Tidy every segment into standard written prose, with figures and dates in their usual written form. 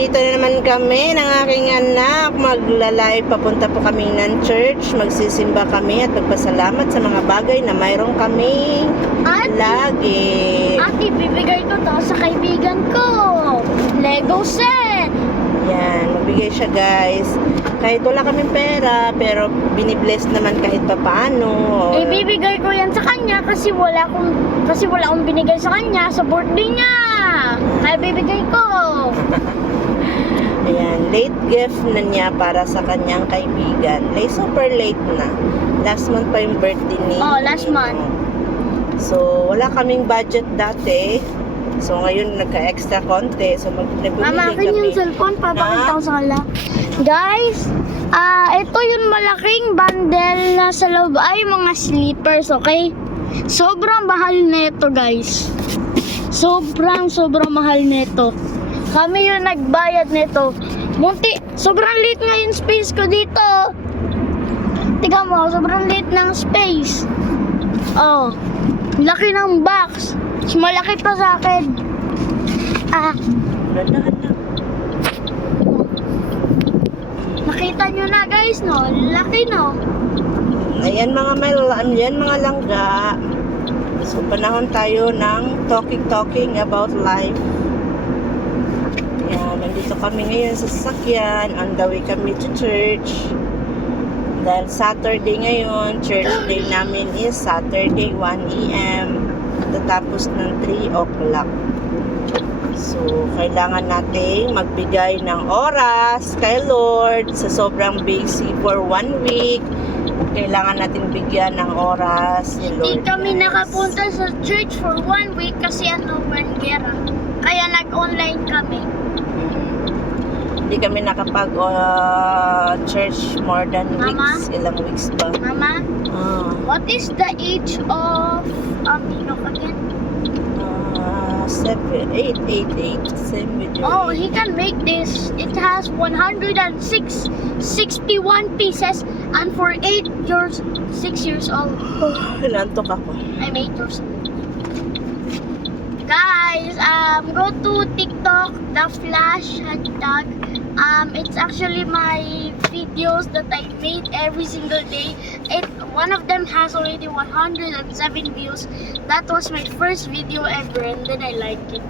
nandito na naman kami ng aking anak. Magla-live, papunta po kami ng church. Magsisimba kami at magpasalamat sa mga bagay na mayroon kami lagi. Ate, bibigay ko to sa kaibigan ko. Lego set. Yan, magbigay siya guys. Kahit wala kaming pera, pero binibless naman kahit pa paano. Ibibigay ko yan sa kanya kasi wala akong binigay sa kanya sa birthday niya. Kaya bibigay ko. Ayan, late gift na niya para sa kanyang kaibigan. Super late na. Last month pa yung birthday ni. Oh, last month. So, wala kaming budget dati. So, ngayon nagka-extra konti. So, nagbibili Mama, akin kami. yung cellphone, papakita ko sa kanila. Guys, ito yung malaking bundle na sa loob ay mga slippers, okay? Sobrang mahal nito, guys. Sobrang mahal nito. Kami yung nagbayad nito. Sobrang liit nga yung space ko dito. Tingnan mo, sobrang liit ng space. Oh, laki ng box. Mas malaki pa sa akin. Dahan na. Nakita nyo na guys, no? Laki, no? Ayan mga langga. So, panahon tayo ng talking about life. Ayan, nandito kami ngayon sa sasakyan. On the way kami to church. Dahil Saturday ngayon, church day namin is Saturday 1 a.m. Tatapos ng 3 o'clock. So, kailangan nating magbigay ng oras kay Lord sa sobrang busy for 1 week. Kailangan nating bigyan ng oras ni Lord. Hindi kami guys. nakapunta sa church for 1 week kasi gera. Kaya nag-online kami. Hindi kami nakapag church more than Mama? weeks. Ilang weeks ba? Mama, Ah, what is the age of Enoch again? 888. Same with you. Oh, he can make this. It has 61 pieces, and for 6 years old, Nantok ako. I'm 8 years old. Guys, go to TikTok, The Flash hashtag. It's actually my videos that I made every single day. One of them has already 107 views. That was my first video ever, and then I like it.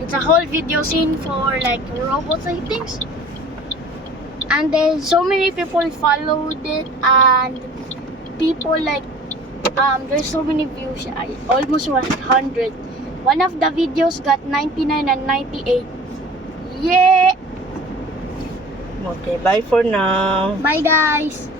It's a whole video scene for like robots, I think. And then so many people followed it, and people like there's so many views. Almost 100. One of the videos got 99 and 98. Yeah. Okay, bye for now. Bye guys.